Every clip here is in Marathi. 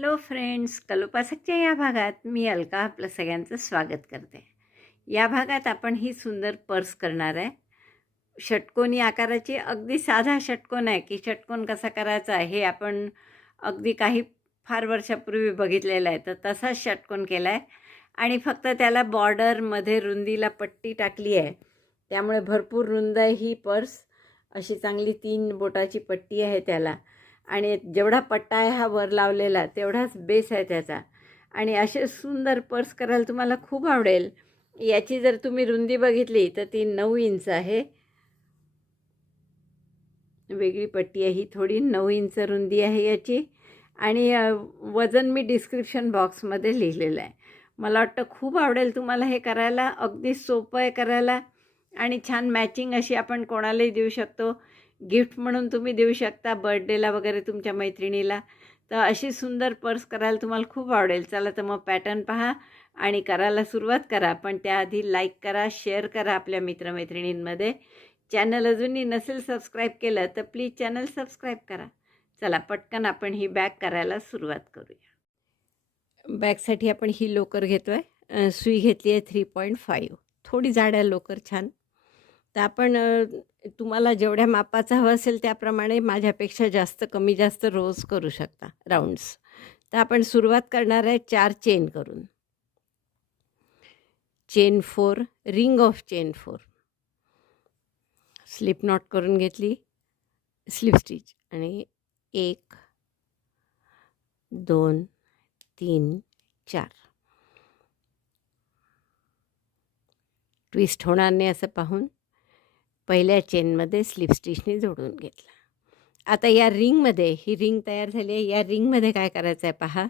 हॅलो फ्रेंड्स कलोपासकच्या या भागात मी अलका आपलं सगळ्यांचं स्वागत करते. या भागात आपण ही सुंदर पर्स करणार आहे. षटकोनी आकाराची अगदी साधा षटकोन आहे की षटकोन कसा करायचा हे आपण अगदी काही फार वर्षापूर्वी बघितलेलं आहे. तर तसाच षटकोन केला आहे आणि फक्त त्याला बॉर्डरमध्ये रुंदीला पट्टी टाकली आहे. त्यामुळे भरपूर रुंद आहे ही पर्स. अशी चांगली तीन बोटाची पट्टी आहे त्याला. आणि जेवढा पट्टा आहे हा वर लावलेला तेवढाच बेस आहे त्याचा. आणि असे सुंदर पर्स करायला तुम्हाला खूप आवडेल. याची जर तुम्ही रुंदी बघितली तर ती नऊ इंच आहे. वेगळी पट्टी आहे ही थोडी नऊ इंच रुंदी आहे याची. आणि वजन मी डिस्क्रिप्शन बॉक्समध्ये लिहिलेलं आहे. मला वाटतं खूप आवडेल तुम्हाला हे करायला. अगदी सोपं आहे करायला. आणि छान मॅचिंग अशी आपण कोणालाही देऊ शकतो. गिफ्ट म्हणून तुम्ही देऊ शकता बर्थडेला वगैरे तुमच्या मैत्रिणीला. तर अशी सुंदर पर्स करायला तुम्हाला खूप आवडेल. चला तर मग पॅटर्न पहा आणि करायला सुरुवात करा. पण त्याआधी लाईक करा शेअर करा आपल्या मित्रमैत्रिणींमध्ये. चॅनल अजूनही नसेल सबस्क्राईब केलं तर प्लीज चॅनल सबस्क्राईब करा. चला पटकन आपण ही बॅग करायला सुरुवात करूया. बॅगसाठी आपण ही लोकर घेतो आहे सुई घेतली आहे थ्री पॉईंट फाईव्ह. थोडी जाड आहे लोकर छान. तर आपण तुम्हाला जेवढ्या मापाचा हवं असेल त्याप्रमाणे माझ्यापेक्षा जास्त कमी जास्त रोज करू शकता राऊंड्स तर आपण सुरुवात करणार आहे चार चेन करून. Chain four ring of chain four slip knot करून घेतली. स्लिप स्टिच आणि एक दोन तीन चार. ट्विस्ट होणार नाही असं पाहून. पहिल्या चेनमध्ये स्लिप स्टिचने जोडून घेतला. आता या रिंगमध्ये ही रिंग तयार झाली आहे. या रिंगमध्ये काय करायचं आहे पहा.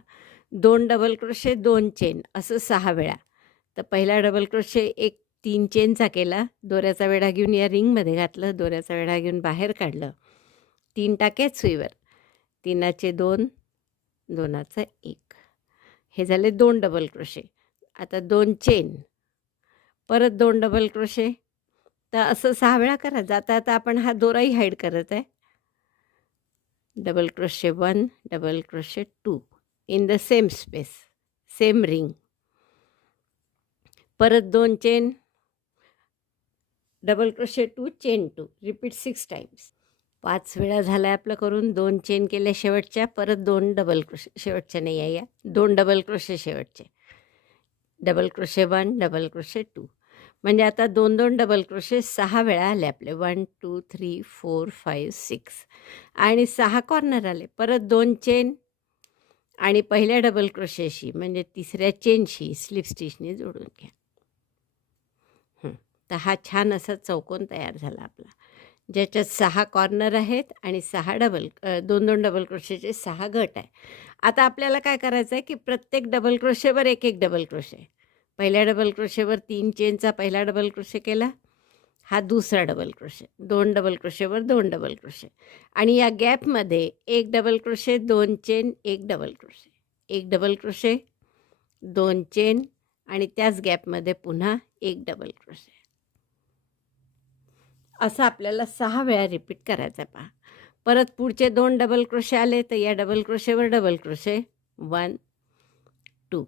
दोन डबल क्रोशे दोन चेन असं सहा वेळा. तर पहिला डबल क्रोशे एक तीन चेनचा केला. दोऱ्याचा वेढा घेऊन या रिंगमध्ये घातलं. दोऱ्याचा वेढा घेऊन बाहेर काढलं. तीन टाक्यात सुईवर. तीनाचे दोन दोनाचा एक. हे झाले दोन डबल क्रोशे. आता दोन चेन. परत दोन डबल क्रोशे. तर असं सहा वेळा करा. जाता आता आपण हा दोराही हाईड करत आहे. Double crochet one double crochet two in the same space same ring परत दोन chain double crochet two chain two repeat six times पाच वेळा झाला आहे आपलं करून. दोन चेन केल्या शेवटच्या. परत दोन डबल क्रोशे शेवटच्या नाही आहे या. दोन डबल क्रोशे शेवटचे. Double crochet one double crochet two म्हणजे आता दोन दोन डबल क्रोशे सहा वेळा आले आपले. One two three four five six. आणि सहा कॉर्नर आले. परत दोन चेन आणि पहिल्या डबल क्रोशेशी म्हणजे तिसऱ्या चेनशी स्लिप स्टिचने जोडून घ्या. तर हा छान असा चौकोन तयार झाला आपला. ज्याच्यात सहा कॉर्नर आहेत आणि सहा डबल दोन दोन डबल क्रोशेचे सहा गट आहे. आता आपल्याला काय करायचं आहे की प्रत्येक डबल क्रोशेवर एक एक डबल क्रोशे. पहिल्या डबल क्रोशेवर तीन चेनचा पहिला डबल क्रोशे केला. हा दुसरा डबल क्रोशे दोन डबल क्रोशेवर दोन डबल क्रोशे आणि या गॅपमध्ये एक डबल क्रोशे दोन चेन एक डबल क्रोशे एक डबल क्रोशे दोन चेन आणि त्याच गॅपमध्ये पुन्हा एक डबल क्रोशे असं आपल्याला सहा वेळा रिपीट करायचं आहे पहा. परत पुढचे दोन डबल क्रोशे आले तर या डबल क्रोशेवर डबल क्रोशे वन टू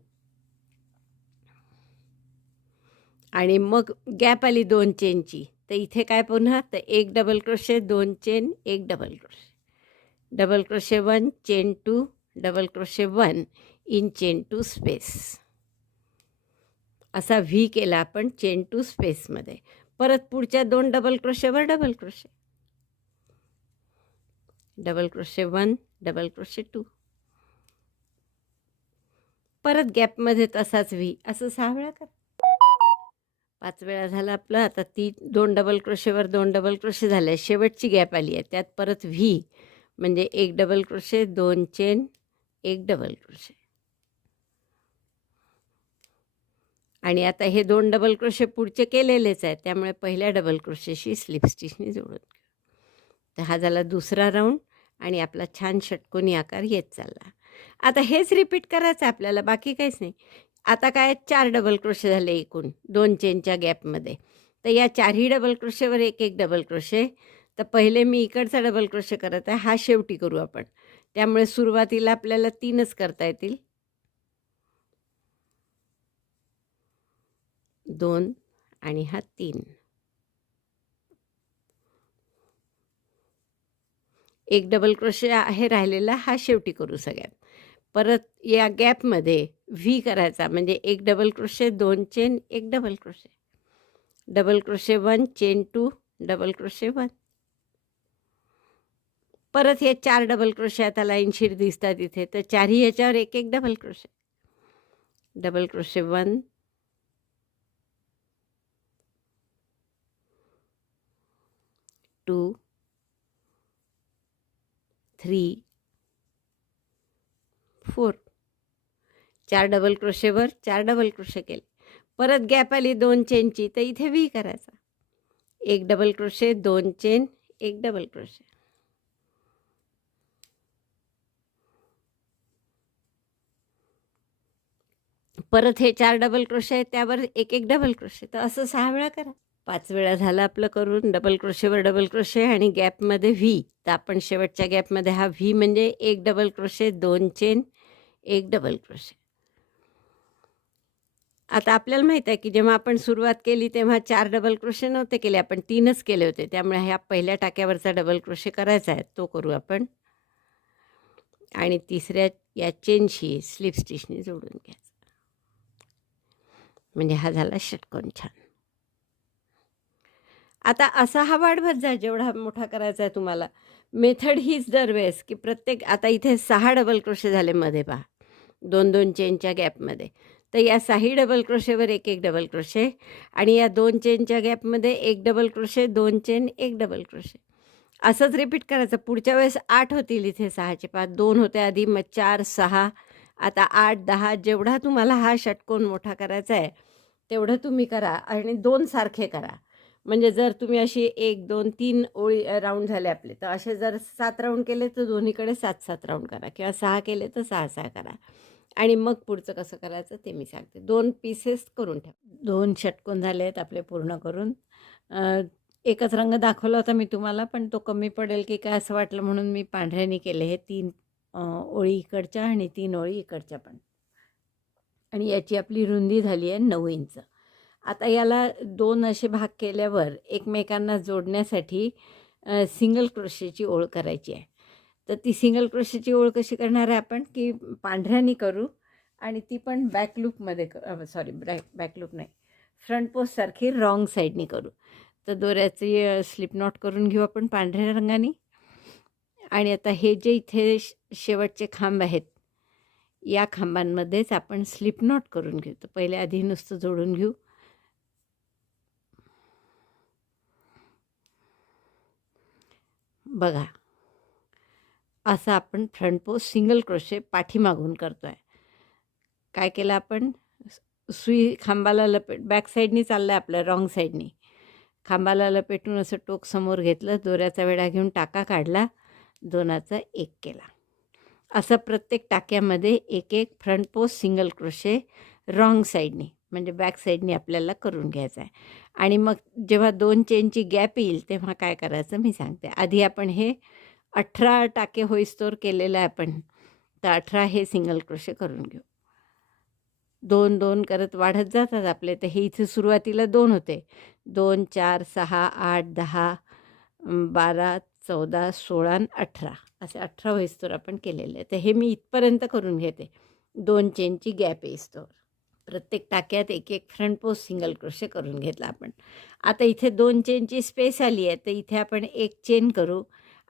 आणि मग गॅप आली दोन चेनची तर इथे काय पुन्हा? तर एक डबल क्रोशे दोन चेन एक double crochet double crochet one chain two double crochet one in chain two space असा व्ही केला आपण चेन टू स्पेसमध्ये परत पुढच्या दोन double क्रोशेवर double crochet double crochet one double crochet two परत गॅपमध्ये तसाच व्ही असं सहा वेळा करा. पाच वेळा झाला आपलं आता ती दोन डबल क्रोशेवर दोन डबल क्रोशे झाले शेवटची गॅप आली आहे. त्यात परत व्ही म्हणजे एक डबल क्रोशे दोन चेन एक डबल क्रोशे आणि आता हे दोन डबल क्रोशे पुढचे केलेलेच आहेत. त्यामुळे पहिल्या डबल क्रोशेशी स्लिप स्टिचने जोडून तर हा झाला दुसरा राऊंड आणि आपला छान षटकोनी आकार येत चालला. आता हेच रिपीट करायचं आपल्याला. बाकी काहीच नाही. आता काय चार डबल क्रोशे झाले एकूण दोन चेनच्या गॅपमध्ये. तर या चारही डबल क्रोशेवर एक एक डबल क्रोशे. तर पहिले मी इकडचा डबल क्रोशे करत आहे हा शेवटी करू आपण. त्यामुळे सुरुवातीला आपल्याला तीनच करता येतील. दोन आणि हा तीन. एक डबल क्रोशे आहे राहिलेला हा शेवटी करू सगळ्यात. परत या गॅपमध्ये व्ही करायचा म्हणजे एक डबल क्रोशे दोन चेन एक double crochet double crochet one chain two double crochet one परत हे चार डबल क्रोशे आता लाईनशीर दिसतात इथे तर चारही याच्यावर एक एक double crochet double crochet one two three four. चार डबल क्रोशेवर चार डबल क्रोशे केले. परत गॅप आली दोन चेनची तर इथे व्ही करायचा. एक डबल क्रोशे दोन चेन एक डबल क्रोशे परत हे चार डबल क्रोशे आहेत त्यावर एक एक डबल क्रोशे तर असं सहा वेळा करा. पाच वेळा झालं आपलं करून डबल क्रोशेवर डबल क्रोशे आणि गॅपमध्ये व्ही तर आपण शेवटच्या गॅपमध्ये हा व्ही म्हणजे एक डबल क्रोशे दोन चेन एक डबल क्रोशे आता आपल्याला माहीत आहे की जेव्हा आपण सुरुवात केली तेव्हा चार डबल क्रोशे नव्हते केले आपण तीनच केले होते. त्यामुळे ह्या पहिल्या टाक्यावरचा डबल क्रोशे करायचा आहे. तो करू आपण. आणि तिसऱ्या या चेनशी स्लिप स्टिचने जोडून घ्यायचं. म्हणजे हा झाला षटकोन छान. आता असा हा वाढवत जा जेवढा मोठा करायचा आहे तुम्हाला. मेथड हीच दरवेळेस की प्रत्येक आता इथे सहा डबल क्रोशे झाले मध्ये पहा. दोन दोन चेनच्या गॅपमध्ये. तर या सहाही डबल क्रोशेवर एक एक डबल क्रोशे आणि या दोन चेनच्या गॅपमध्ये एक डबल क्रोशे दोन चेन एक डबल क्रोशे. असंच रिपीट करायचं. पुढच्या वेळेस आठ होतील इथे सहाचे पाच. दोन होते आधी मग चार सहा. आता आठ दहा. जेवढा तुम्हाला हा षटकोन मोठा करायचा आहे तेवढं तुम्ही करा आणि दोन सारखे करा. म्हणजे जर तुम्ही अशी एक दोन तीन ओळी राऊंड झाले आपले तर असे जर सात राऊंड केले तर दोन्हीकडे सात सात राऊंड करा. किंवा सहा केले तर सहा सहा करा. आणि मग पुढचं कसं करायचं ते मी सांगते. दोन पीसेस करून ठेवा. दोन षटकोन झाले आहेत आपले पूर्ण करून. एकच रंग दाखवला होता मी तुम्हाला पण तो कमी पडेल की काय असं वाटलं म्हणून मी पांढऱ्याने केले. हे तीन ओळी इकडच्या आणि तीन ओळी इकडच्या पण. आणि याची आपली रुंदी झाली आहे नऊ इंच. आता याला दोन असे भाग केल्यावर एकमेकांना जोडण्यासाठी सिंगल क्रोशेची ओळ करायची आहे. तर ती सिंगल क्रोशेची ओळ कशी करणार आहे आपण? की पांढऱ्यानी करू आणि ती पण बॅकलूपमध्ये क सॉरी बॅक बॅकलूप नाही. फ्रंट पोस्टसारखी रॉंग साईडनी करू. तर दोऱ्याची स्लिप नॉट करून घेऊ आपण पांढऱ्या रंगाने. आणि आता हे जे इथे शेवटचे खांब आहेत या खांबांमध्येच आपण स्लिप नॉट करून घेऊ. तर पहिले आधी नुसतं जोडून घेऊ. बघा. असं आपण फ्रंट पोस्ट सिंगल क्रोशे पाठीमागून करतो आहे काय केलं आपण? सुई खांबाला लपेट बॅक साईडनी चाललं आहे आपल्या रॉंग साईडनी. खांबाला लपेटून असं टोक समोर घेतलं दोऱ्याचा वेढा घेऊन टाका काढला दोनाचा एक केला. असं प्रत्येक टाक्यामध्ये एक एक front post single crochet wrong साईडनी म्हणजे बॅक साईडनी आपल्याला करून घ्यायचं आहे आणि मग जेव्हा दोन चेनची गॅप येईल तेव्हा काय करायचं मी सांगते. आधी आपण हे अठरा टाके होईस्तोर केलेलं आहे आपण. तर अठरा हे सिंगल क्रोशे करून घेऊ. दोन दोन करत वाढत जातात आपले. तर हे इथे सुरुवातीला दोन होते. दोन चार सहा आठ दहा बारा चौदा सोळा अठरा. असे अठरा होईस्तोर आपण केलेले आहे तर हे मी इथपर्यंत करून घेते. दोन चेनची गॅप येईस्तोर प्रत्येक टाक्यात एक एक फ्रंट पोस्ट सिंगल क्रोशे करून घेतला आपण. आता इथे दोन चेनची स्पेस आली आहे. तर इथे आपण एक चेन करू.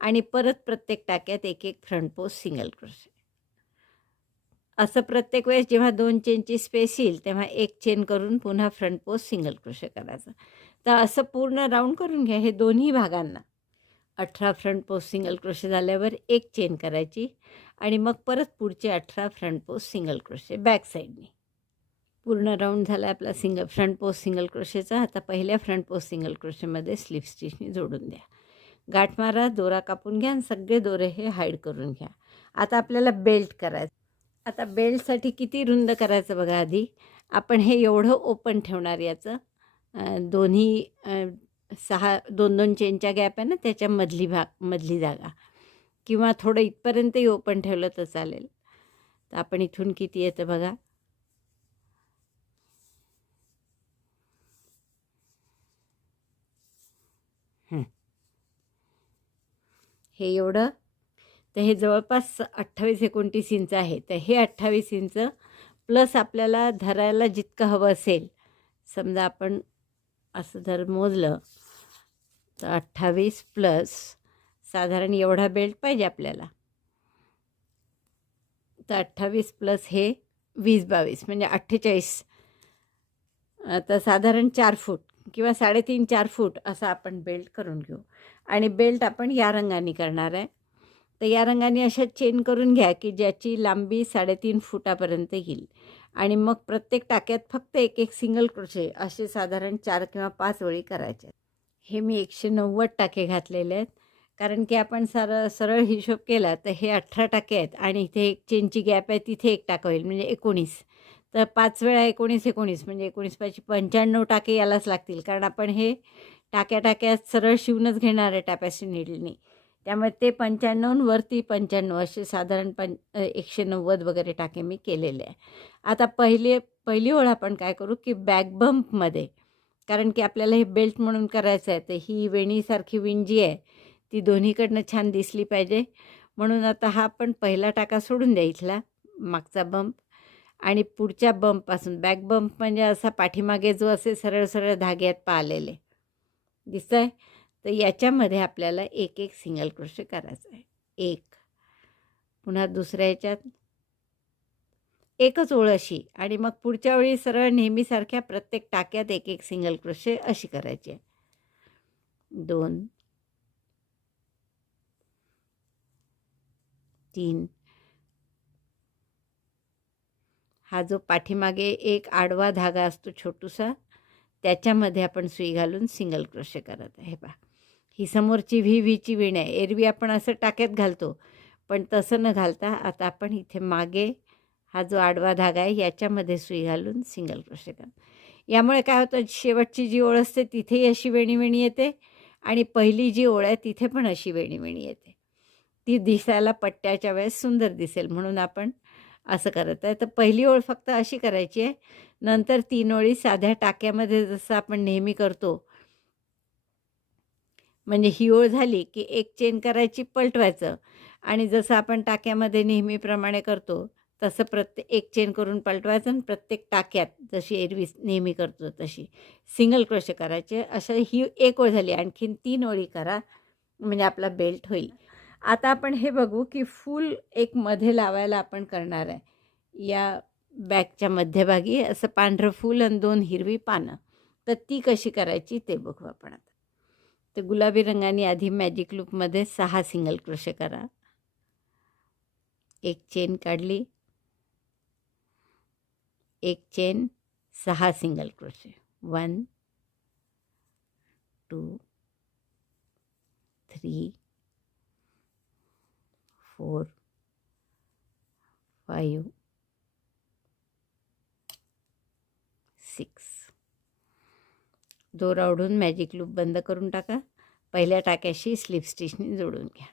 आणि परत प्रत्येक टाक्यात एक एक फ्रंट पोस्ट सिंगल क्रोशे असं प्रत्येक वेळेस जेव्हा दोन चेनची स्पेस येईल तेव्हा एक चेन करून पुन्हा फ्रंट पोस्ट सिंगल क्रोशे करायचं. तर असं पूर्ण राऊंड करून घ्या हे दोन्ही भागांना. अठरा फ्रंट पोस्ट सिंगल क्रोशे झाल्यावर एक चेन करायची आणि मग परत पुढचे अठरा front post single crochet back साईडने पूर्ण राऊंड झाला आपला सिंगल फ्रंट पोस्ट सिंगल क्रोशेचा आता पहिल्या फ्रंट पोस्ट सिंगल क्रोशेमध्ये स्लिप स्टिचने जोडून द्या. गाठ मारा दोरा कापून घ्या आणि सगळे दोरे हे हाईड करून घ्या. आता आपल्याला बेल्ट करायचं. आता बेल्टसाठी किती रुंद करायचं बघा आधी? आपण हे एवढं ओपन ठेवणार याचं. दोन्ही सहा दोन दोन चेनच्या गॅप आहे ना त्याच्या मधली भाग मधली जागा. किंवा थोडं इथपर्यंतही ओपन ठेवलं तर चालेल. तर आपण इथून किती येतं बघा? हे एवढं. तर हे जवळपास अठ्ठावीस एकोणतीस इंच आहे. तर हे अठ्ठावीस इंच प्लस आपल्याला धरायला जितकं हवं असेल समजा आपण असं जर मोजलं तर अठ्ठावीस प्लस साधारण एवढा बेल्ट पाहिजे आपल्याला. तर अठ्ठावीस प्लस हे वीस बावीस म्हणजे अठ्ठेचाळीस. तर साधारण चार फूट किंवा साडेतीन चार फूट असा आपण बेल्ट करून घेऊ. आणि बेल्ट आपण या रंगाने करणार आहे. तर या रंगाने अशा चेन करून घ्या की ज्याची लांबी साडेतीन फुटापर्यंत येईल. आणि मग प्रत्येक टाक्यात फक्त एक एक सिंगल क्रोशे असे साधारण चार किंवा पाच ओळी करायचे. हे मी एकशे नव्वद टाके घातलेले आहेत. कारण की आपण सर सरळ हिशोब केला तर हे अठरा टाके आहेत आणि इथे एक चेनची गॅप आहे तिथे एक टाका होईल म्हणजे एकोणीस. तर पाच वेळा एकोणीस एकोणीस म्हणजे एकोणीस पाचशे पंच्याण्णव टाके यालाच लागतील. कारण आपण हे टाक्या टाक्यात सरळ शिवूनच घेणार आहे टाप्याशी निडलनी त्यामुळे ते पंच्याण्णववरती पंच्याण्णव असे साधारण पं एकशे नव्वद वगैरे टाके मी केलेले आहे. आता पहिले पहिली ओळ आपण काय करू की बॅकबंपमध्ये कारण की आपल्याला हे बेल्ट म्हणून करायचं आहे तर ही वेणीसारखी विण जी आहे ती दोन्हीकडनं छान दिसली पाहिजे. म्हणून आता हा पण पहिला टाका सोडून द्या इथला मागचा बंप. आणि पुढच्या बंपपासून बॅक बंप म्हणजे असा पाठीमागे जो असे सरळ सरळ धाग्यात पाहिलेले दिसतं आहे तर याच्यामध्ये आपल्याला एक एक सिंगल क्रोशे करायचं आहे. एक. पुन्हा दुसऱ्या याच्यात. एकच ओळ अशी. आणि मग पुढच्या वेळी सरळ नेहमीसारख्या प्रत्येक टाक्यात एक एक सिंगल क्रोशे अशी करायची आहे. दोन. तीन. हा जो पाठीमागे एक आडवा धागा असतो छोटूसा त्याच्यामध्ये आपण सुई घालून सिंगल क्रोशे करत आहे. बा ही समोरची व्ही व्हीची विण आहे. एरवी आपण असं टाक्यात घालतो पण तसं न घालता आता आपण इथे मागे हा जो आडवा धागा आहे याच्यामध्ये सुई घालून सिंगल क्रोशे करतो यामुळे काय होतं शेवटची जी ओळ असते तिथेही अशी वेणी वेणी येते आणि पहिली जी ओळ आहे तिथे पण अशी वेणी वेणी येते. ती दिसायला पट्ट्याच्या वेळेस सुंदर दिसेल म्हणून आपण असं करत आहे. तर पहिली ओळ फक्त अशी करायची आहे नंतर तीन ओळी साध्या टाक्यामध्ये जसं आपण नेहमी करतो. म्हणजे ही ओळ झाली की एक चेन करायची पलटवायचं. आणि जसं आपण टाक्यामध्ये नेहमीप्रमाणे करतो तसं प्रत्येक एक चेन करून पलटवायचं आणि प्रत्येक टाक्यात जशी एरवी नेहमी करतो तशी. सिंगल क्रोश करायचे. अशा ही एक ओळ झाली. आणखीन तीन ओळी करा. म्हणजे आपला बेल्ट होईल. आता आपण हे बघू की फूल एक मध्ये लावायला आपण करणार आहे. या बॅगच्या मध्यभागी असं पांढरं फूल आणि दोन हिरवी पानं. तर ती कशी करायची ते बघू आपण आता. तर गुलाबी रंगाने आधी मॅजिक लूपमध्ये सहा सिंगल क्रोशे करा. एक चेन काढली. एक चेन सहा single crochet one two three four five six दोर आवडून मॅजिक लूप बंद करून टाका. पहिल्या टाक्याशी स्लिप स्टिचने जोडून घ्या.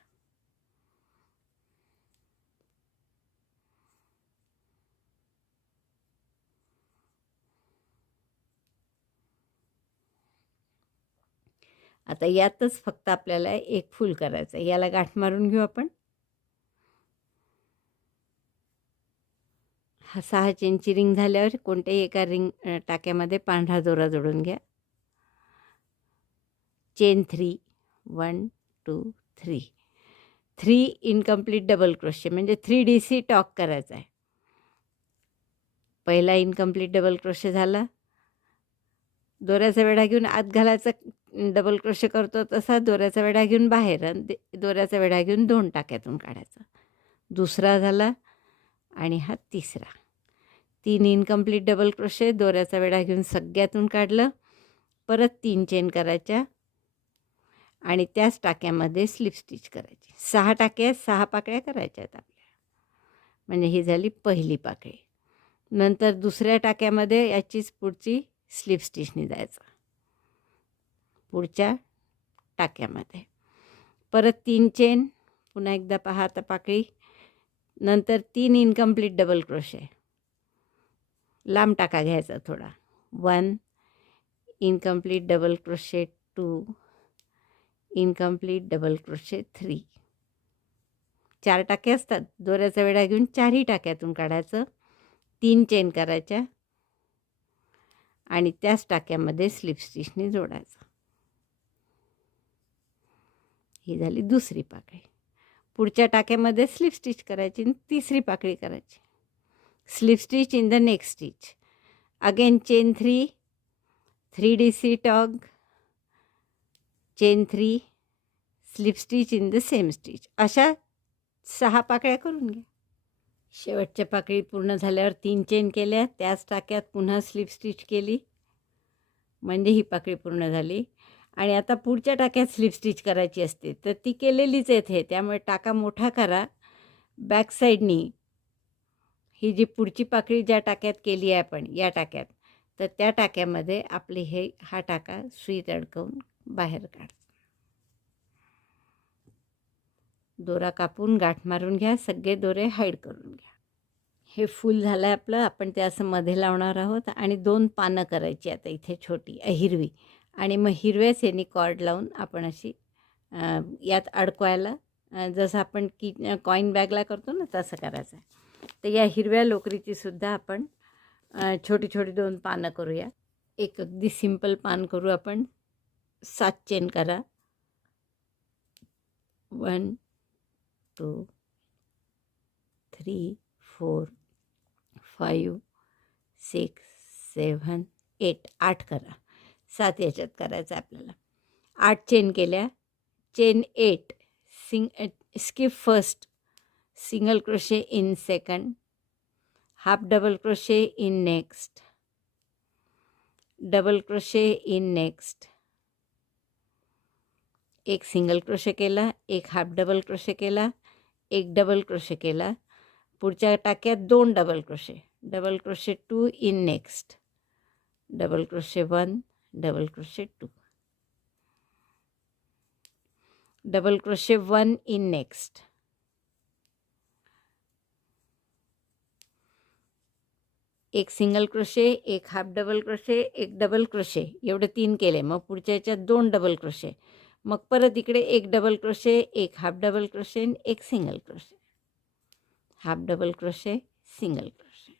आता यातच फक्त आपल्याला एक फूल करायचं आहे. याला गाठ मारून घेऊ आपण. हा सहा चेनची रिंग झाल्यावर कोणत्याही एका रिंग टाक्यामध्ये पांढरा दोरा जोडून घ्या. Chain three one two three three incomplete double crochet म्हणजे थ्री डी सी टॉक करायचा आहे. पहिला इनकम्प्लीट डबल क्रोशे झाला. दोऱ्याचा वेढा घेऊन आत घालायचा डबल क्रोशे करतो तसा दोऱ्याचा वेढा घेऊन बाहेर आणि दोऱ्याचा वेढा घेऊन दोन टाक्यातून काढायचा. दुसरा झाला आणि हा तिसरा. तीन इनकम्प्लीट डबल क्रोशे दोऱ्याचा वेढा घेऊन सगळ्यातून काढलं. परत तीन चेन करायच्या. आणि त्याच टाक्यामध्ये स्लिप स्टिच करायची. सहा टाक्या सहा पाकळ्या करायच्या आहेत आपल्या. म्हणजे ही झाली पहिली पाकळी. नंतर दुसऱ्या टाक्यामध्ये याचीच पुढची स्लिप स्टिचनी जायचं पुढच्या टाक्यामध्ये. परत तीन चेन पुन्हा एकदा पहा आता पाकळी. नंतर तीन इनकम्प्लीट डबल क्रोशे लांब टाका घ्यायचा थोडा. One incomplete double crochet two incomplete double crochet three चार टाके असतात. दोऱ्याचा वेढा घेऊन चारही टाक्यातून काढायचं. तीन चेन करायच्या. आणि त्याच टाक्यामध्ये स्लिप स्टिचने जोडायचं. ही झाली दुसरी पाकळी. पुढच्या टाक्यामध्ये स्लिप स्टिच करायची आणि तिसरी पाकळी करायची. Slip stitch in the next stitch again chain three three D C tog chain three slip stitch in the same stitch अशा सहा पाकळ्या करून घ्या. शेवटच्या पाकळी पूर्ण झाल्यावर तीन चेन केल्या. त्याच टाक्यात पुन्हा स्लिप स्टिच केली. म्हणजे ही पाकळी पूर्ण झाली. आणि आता पुढच्या टाक्यात स्लिप स्टिच करायची असते. तर ती केलेलीच येते त्यामुळे टाका मोठा करा. बॅक साईडनी ही जी पुढची पाकळी ज्या टाक्यात केली आहे आपण या टाक्यात. तर त्या टाक्यामध्ये आपली हे हा टाका सुईत अडकवून बाहेर काढ. दोरा कापून गाठ मारून घ्या सगळे दोरे हाईड करून घ्या. हे फूल झालं आहे आपलं आपण ते असं मध्ये लावणार आहोत आणि दोन पानं करायची आता इथे छोटी हिरवी. आणि मग हिरव्याच यांनी कॉर्ड लावून आपण अशी यात अडकवायला जसं आपण की कॉईन बॅगला करतो ना तसं करायचं आहे. तर या हिरव्या लोकरीची सुद्धा आपण छोटी छोटी दोन पानं करूया. एक अगदी सिंपल पान करू आपण. सात चेन करा। One two three four five six seven eight आठ करा. सात याच्यात करायचं आहे आपल्याला. आठ चेन केल्या. Chain eight sing skip first single crochet in second half double crochet in next double crochet in next एक सिंगल क्रोशे केला एक हाफ डबल क्रोशे केला एक डबल क्रोशे केला. पुढच्या टाक्यात दोन double crochet double crochet two in next double crochet one double crochet two double crochet one in next एक सिंगल क्रोशे एक हाफ डबल क्रोशे एक डबल क्रोशे एवढे तीन केले. मग पुढच्या याच्यात दोन डबल क्रोशे मग परत इकडे एक डबल क्रोशे एक हाफ डबल क्रोशे एक single crochet half double crochet single crochet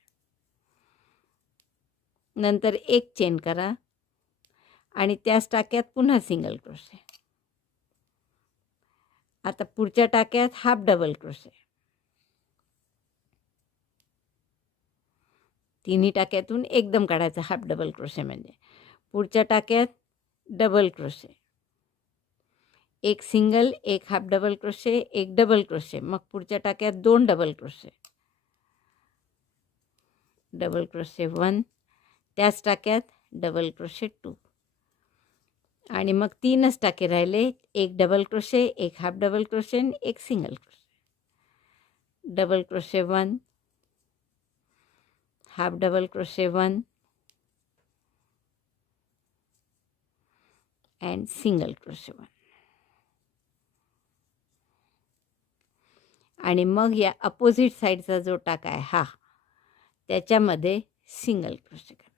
नंतर एक चेन करा आणि त्याच टाक्यात पुन्हा सिंगल क्रोशे आता पुढच्या टाक्यात हाफ डबल क्रोशे तिन्ही टाक्यातून एकदम काढायचं हाफ डबल क्रोशे म्हणजे. पुढच्या टाक्यात डबल क्रोशे एक सिंगल एक हाफ डबल क्रोशे एक डबल क्रोशे. मग पुढच्या टाक्यात दोन double crochet. Double crochet one त्याच टाक्यात डबल क्रोशे टू. आणि मग तीनच टाके राहिले. एक डबल क्रोशे एक हाफ डबल क्रोशे एक single crochet. Double crochet one half double crochet one and single crochet one. आणि मग या अपोजिट साईडचा जो टाका आहे हा त्याच्यामध्ये सिंगल क्रोशे करा.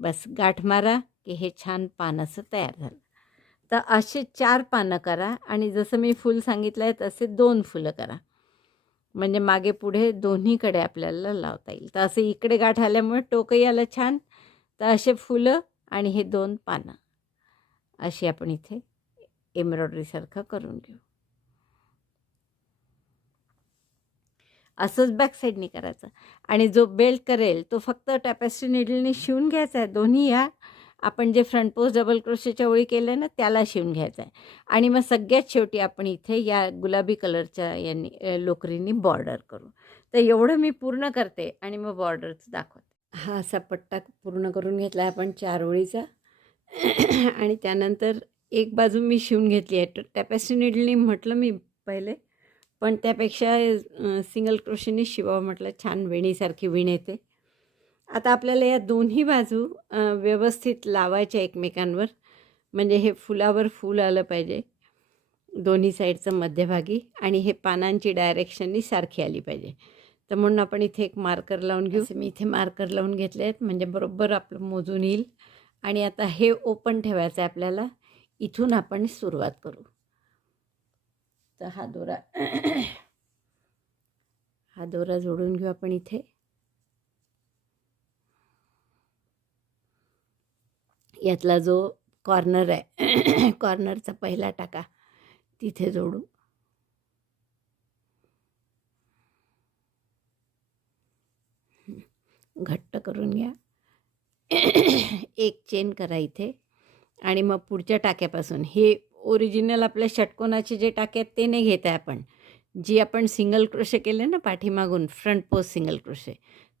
बस गाठ मारा की हे छान पान असं तयार झालं. तर असे चार पानं करा आणि जसं मी फूल सांगितलं आहे तसे दोन फुलं करा. म्हणजे मागे पुढे दोन्हीकडे आपल्याला लावता येईल. तर असे इकडे गाठ आल्यामुळे टोकही आलं छान. तर असे फुलं आणि हे दोन पानं. अशी आपण इथे एम्ब्रॉयडरीसारखं करून घेऊ. असंच बॅकसाईडने करायचं. आणि जो बेल्ट करेल तो फक्त टॅपेस्ट्री निडलने शिवून घ्यायचा आहे. दोन्ही या आपण जे फ्रंट पोस्ट डबल क्रोशेच्या ओळी केल्या ना त्याला शिवून घ्यायचा आहे. आणि मग सगळ्यात शेवटी आपण इथे या गुलाबी कलरच्या यांनी लोकरीनी बॉर्डर करू. तर एवढं मी पूर्ण करते आणि मग बॉर्डरचं दाखवते. हा असा पट्टा पूर्ण करून घेतला आहे आपण चार ओळीचा. आणि त्यानंतर एक बाजू मी शिवून घेतली आहे. टॅपेस्ट्री निडलनी म्हटलं मी पहिले पण त्यापेक्षा सिंगल क्रोशीने शिवावं म्हटलं. छान विणीसारखी विण येते. आता आपल्याला या दोन्ही बाजू व्यवस्थित लावायच्या एकमेकांवर. म्हणजे हे फुलावर फूल आलं पाहिजे दोन्ही साईडचं मध्यभागी. आणि हे पानांची डायरेक्शननी सारखी आली पाहिजे. तर म्हणून आपण इथे एक मार्कर लावून घेऊ. मी इथे मार्कर लावून घेतले आहेत. म्हणजे बरोबर आपलं मोजून येईल. आणि आता हे ओपन ठेवायचं आहे आपल्याला. इथून आपण सुरुवात करू. तर हा दोरा. हा दोरा जोडून घेऊ आपण इथे. यातला जो कॉर्नर आहे कॉर्नरचा पहिला टाका. तिथे जोडू. घट्ट करून घ्या. एक चेन करा इथे. आणि मग पुढच्या टाक्यापासून हे ओरिजिनल आपल्या षटकोनाचे जे टाके आहेत ते नाही घेत आहे आपण. जी आपण सिंगल क्रोशे केले ना पाठीमागून फ्रंट पोस्ट सिंगल क्रोशे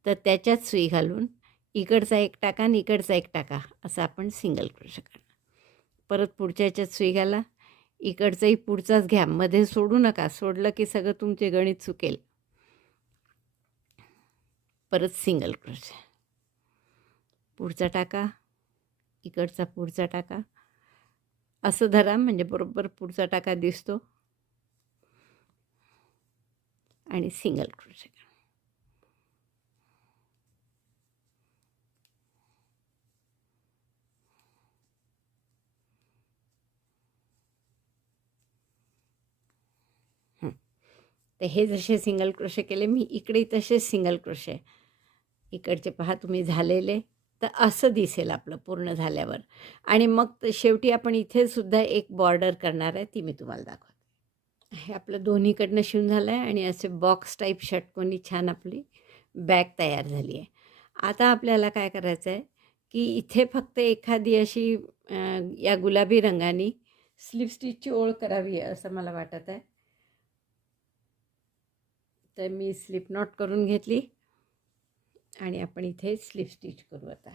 तर त्याच्यात सुई घालून इकडचा एक टाका आणि इकडचा एक टाका असं आपण सिंगल क्रोशे करणार. परत पुढच्या याच्यात सुई घाला. इकडचाही पुढचाच घ्या. मध्ये सोडू नका. सोडलं की सगळं तुमचे गणित चुकेल. परत सिंगल क्रोशे. पुढचा टाका. इकडचा पुढचा टाका. असं धरा म्हणजे बरोबर पुढचा टाका दिसतो. आणि सिंगल क्रोशे तर हे जसे सिंगल क्रोशे केले मी इकडे तसेच सिंगल क्रोशे इकडचे पहा तुम्ही झालेले. तर असं दिसेल आपलं पूर्ण झाल्यावर. आणि मग शेवटी आपण इथे सुद्धा एक बॉर्डर करणार आहे ती मी तुम्हाला दाखवते. हे आपलं दोन्हीकडनं शिवून झालं आहे आणि असे बॉक्स टाईप षटकोनी छान आपली बॅग तयार झाली आहे. आता आपल्याला काय करायचं आहे की इथे फक्त एखादी अशी या गुलाबी रंगाने स्लीप स्टिचची ओळ करावी आहे असं मला वाटत आहे. तर मी स्लिप नॉट करून घेतली. आणि आपण इथे स्लिप स्टिच करू आता.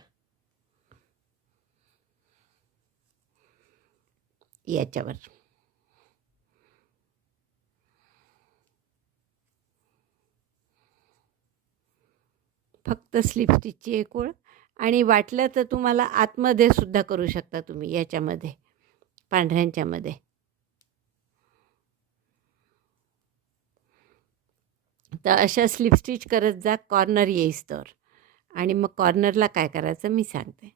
याच्यावर. फक्त स्लिप स्टिचची एक ओळ आणि वाटलं तर तुम्हाला आतमध्ये सुद्धा करू शकता तुम्ही याच्यामध्ये पांढऱ्यांच्यामध्ये. तर अशा स्लिप स्टिच करत जा कॉर्नर येईस तर. आणि मग कॉर्नरला काय करायचं मी सांगते.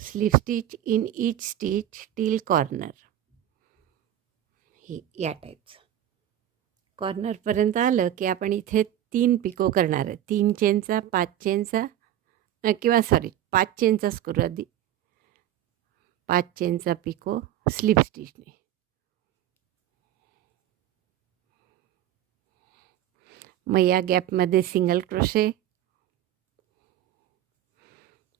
Slip stitch in each stitch till corner. ही या टाईपचं. कॉर्नरपर्यंत आलं की आपण इथे तीन पिको करणार आहे. तीन चेनचा पाच चेनचा किंवा सॉरी पाच चेनचा स्क्रू आधी पाच चेनचा पिको स्लिप स्टिचने. मग या गॅपमध्ये सिंगल क्रोशे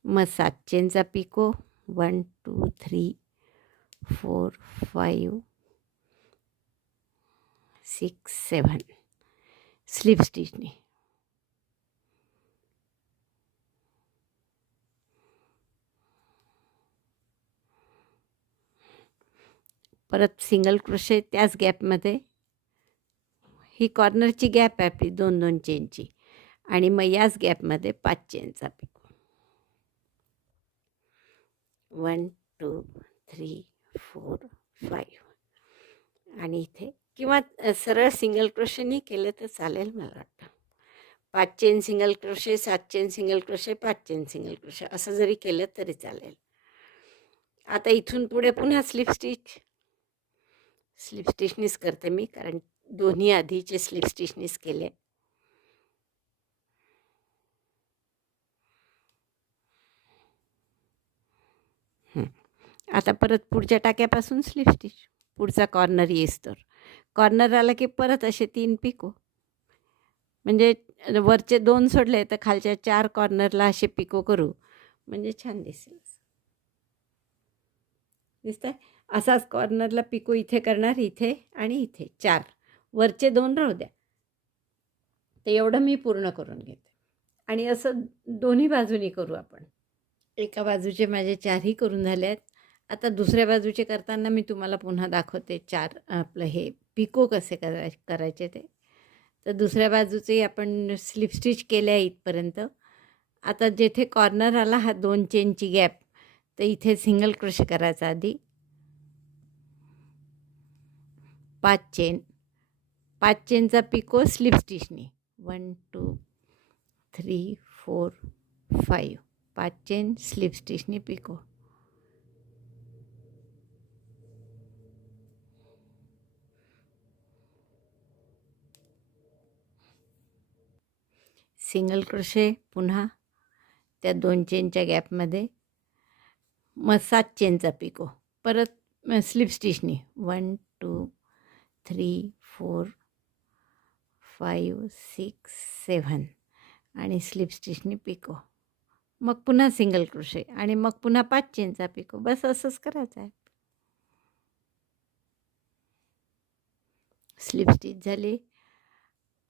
मग सात चेनचा picot one two three four five six seven slip स्टिचने. परत सिंगल क्रोशे त्याच गॅपमध्ये. ही कॉर्नरची गॅप आहे आपली दोन दोन चेनची आणि मग याच गॅपमध्ये पाच चेनचा picot. One two three four five आणि इथे किंवा सरळ सिंगल क्रोशेनी केलं तर चालेल मला वाटतं. पाच चेन सिंगल क्रोशे सात चेन सिंगल क्रोशे पाच चेन सिंगल क्रोशे असं जरी केलं तरी चालेल. आता इथून पुढे पुन्हा स्लिप स्टिच स्लिप स्टिचनीच करते मी कारण दोन्ही आधीचे स्लिप स्टिचनीच केले. आता परत पुढच्या टाक्यापासून स्लिप स्टिच पुढचा कॉर्नर येस तर. कॉर्नर आला की परत असे तीन पिको. म्हणजे वरचे दोन सोडले तर खालच्या चार कॉर्नरला असे पिको करू. म्हणजे छान दिसेल दिसतंय? असाच कॉर्नरला पिको इथे करणार इथे आणि इथे. चार. वरचे दोन राहू द्या. ते एवढं मी पूर्ण करून घेते. आणि असं दोन्ही बाजूनी करू आपण. एका बाजूचे माझे चारही करून झाले आहेत. आता दुसऱ्या बाजूचे करताना मी तुम्हाला पुन्हा दाखवते चार आपलं हे पिको कसे कराय करायचे ते. तर दुसऱ्या बाजूचे आपण स्लिप स्टिच केल्या इथपर्यंत. आता जेथे कॉर्नर आला हा दोन चेनची गॅप. तर इथे सिंगल क्रोशे करायचा आधी. पाच चेन. पाच चेनचा picot slip स्टिचनी. One two three four five. पाच चेन स्लिप स्टिचनी पिको. सिंगल क्रोशे पुन्हा त्या दोन चेनच्या गॅपमध्ये. मग सात चेनचा पिको. परत slip स्टिचनी. One two three four five six seven आणि स्लिप स्टिचनी पिको. मग पुन्हा सिंगल क्रोशे आणि मग पुन्हा पाच चेनचा पिको. बस असंच करायचं आहे. स्लिप स्टिच झाली.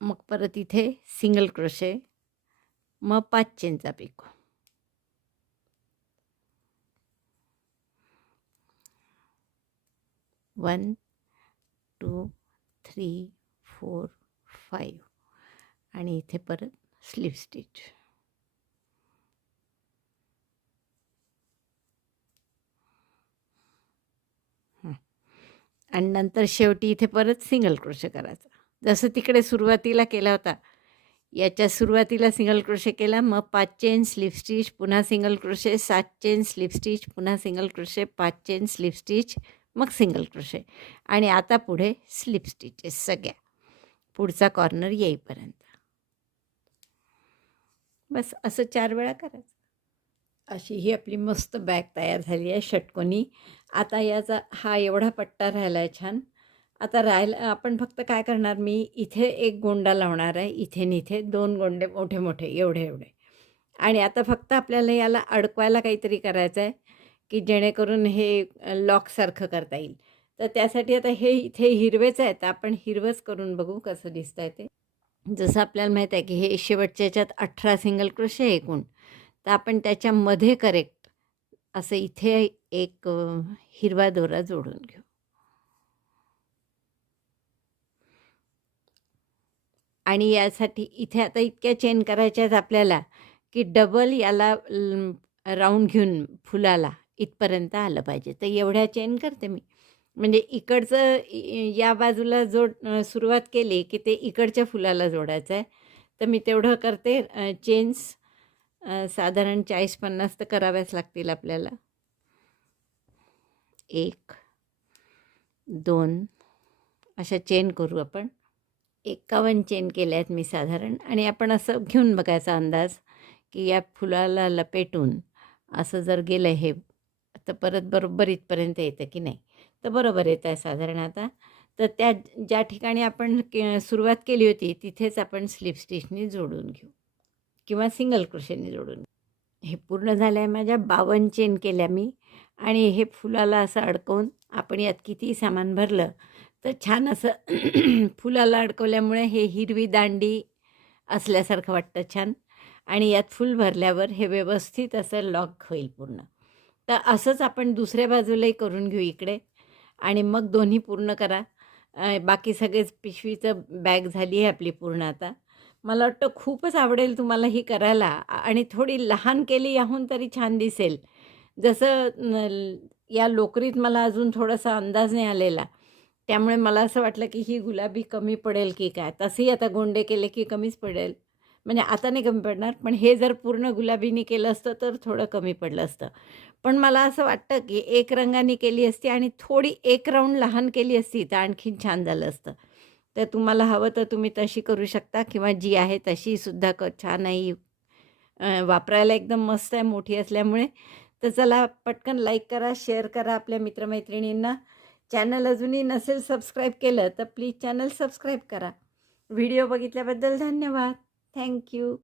मग परत इथे सिंगल क्रोशे मग पाच चेनचा picot. One two three four five. आणि इथे परत स्लीव स्टिच. आणि नंतर शेवटी इथे परत सिंगल क्रोशे करायचा. जसं तिकडे सुरुवातीला केला होता याच्या सुरुवातीला सिंगल क्रोशे केला मग पाच चेन स्लिप स्टिच पुन्हा सिंगल क्रोशे सात चेन स्लिप स्टिच पुन्हा सिंगल क्रोशे पाच चेन स्लिप स्टिच मग सिंगल क्रोशे. आणि आता पुढे स्लिप स्टिचेस सगळ्या. पुढचा कॉर्नर येईपर्यंत. बस असं चार वेळा करायचं. अशी ही आपली मस्त बॅग तयार झाली आहे षटकोनी. आता याचा हा एवढा पट्टा राहिला आहे छान. आता राहिला आपण फक्त काय करणार मी इथे एक गोंडा लावणार आहे इथे निथे दोन गोंडे मोठे मोठे एवढे एवढे. आणि आता फक्त आपल्याला याला अडकवायला काहीतरी करायचं आहे की जेणेकरून हे लॉकसारखं करता येईल. तर त्यासाठी आता हे इथे हिरवेच आहेत. आपण हिरवंच करून बघू कसं दिसत आहे ते. जसं आपल्याला माहीत आहे की हे शेवटच्या याच्यात अठरा सिंगल क्रोशे एकूण. तर आपण त्याच्यामध्ये करेक्ट असं इथे एक हिरवा दोरा जोडून घेऊ. आणि यासाठी इथे आता इतक्या चेन करायच्या आहेत आपल्याला की डबल याला राऊंड घेऊन फुलाला इथपर्यंत आलं पाहिजे. तर एवढ्या चेन करते मी. म्हणजे इकडचं या बाजूला जोड सुरुवात केली की ते इकडच्या फुलाला जोडायचं आहे तर मी तेवढं करते. चेन्स साधारण चाळीस पन्नास तर कराव्याच लागतील आपल्याला. एक दोन अशा चेन करू आपण. एकावन्न चेन केल्या आहेत मी साधारण. आणि आपण असं घेऊन बघायचा अंदाज की या फुलाला लपेटून असं जर गेलं हे तर परत बरोबर इथपर्यंत येतं की नाही? तर बरोबर येत आहे साधारण आता. तर त्या ज्या ठिकाणी आपण के सुरुवात केली होती तिथेच आपण स्लिप स्टिचनी जोडून घेऊ किंवा सिंगल क्रोशेने जोडून हे पूर्ण झालं आहे माझ्या बावन्न चेन केल्या मी आणि हे फुलाला असं अडकवून आपण यात कितीही सामान भरलं तर छान असं फुलाला अडकवल्यामुळे हे हिरवी दांडी असल्यासारखं वाटतं छान आणि यात फुल भरल्यावर हे व्यवस्थित असं लॉक होईल पूर्ण. तर असंच आपण दुसऱ्या बाजूलाही करून घेऊ इकडे. आणि मग दोन्ही पूर्ण करा. बाकी सगळेच पिशवीचं बॅग झाली आहे आपली पूर्ण आता. मला वाटतं खूपच आवडेल तुम्हाला ही करायला आणि थोडी लहान केली याहून तरी छान दिसेल. जसं या लोकरीत मला अजून थोडासा अंदाज नाही आलेला. त्यामुळे मला असं वाटलं की ही गुलाबी कमी पडेल की काय? तसंही आता गोंडे केले की कमीच पडेल. म्हणजे आता नाही कमी पडणार पण हे जर पूर्ण गुलाबीने केलं असतं तर थोडं कमी पडलं असतं. पण मला असं वाटतं की एक रंगाने केली असती आणि थोडी एक राऊंड लहान केली असती तर आणखीन छान झालं असतं. तर तुम्हाला हवं तर तुम्ही तशी करू शकता किंवा जी आहे तशीसुद्धा क छान आहे वापरायला एकदम मस्त आहे मोठी असल्यामुळे. तर चला पटकन लाईक करा शेअर करा आपल्या मित्रमैत्रिणींना. चॅनल अजूनही नसेल सबस्क्राईब केलं तर प्लीज चॅनल सबस्क्राईब करा. व्हिडिओ बघितल्याबद्दल धन्यवाद. Thank you.